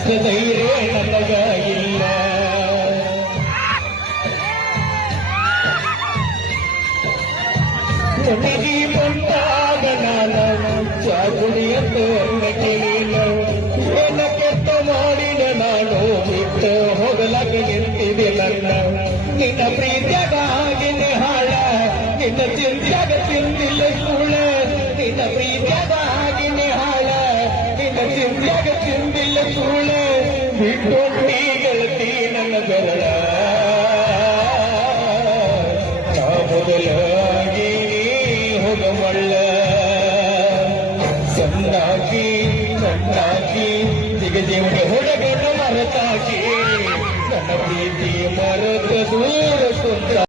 ಅಷ್ಟು ಧೈರ್ಯ ನನಗ ಇಲ್ಲ. ಮನೆಗೆ ಬಂದಾಗ ನಾನು ಚಾಗುಣಿಯಂತ ಕೇಳಿಲ್ಲ. ಏನ ಕೆಟ್ಟ ಮಾಡಿದ ನಾನು ಬಿಟ್ಟು ಹೋಗಲಾಗ ನಿಂತಿದೆ ನನ್ನ. ನಿನ್ನ ಪ್ರೀತಿಯಾಗಿನ ಹಾಳ, ನಿನ್ನ ಚಿಂತ್ಯಾಗ ತಿಂದಿಲ್ಲ ಸುಳ್ಳ. ನಿನ್ನ ಪ್ರೀತಿಯಾಗಿನ ಹಾಳ, ನಿನ್ನ ಚಿಂತ್ಯಾಗ ತಿಂದಿಲ್ಲ ಸುಳ್ಳ. ಬಿಟ್ಟೊಟ್ಟಿ ಗೆಳತಿ ನನ್ನ ಬೆರಳ ನಾ ಮೊದಲಾಗಿ ಹೋಗಬಳ್ಳ. ಸಣ್ಣಾಗಿ ದಿಗಜೀವನ ಹುಡುಗನ ಮರೆತಾಗಿ ನನ್ನ ಪ್ರೀತಿ ಮರೆತ ದೂರ ಸುತ್ತ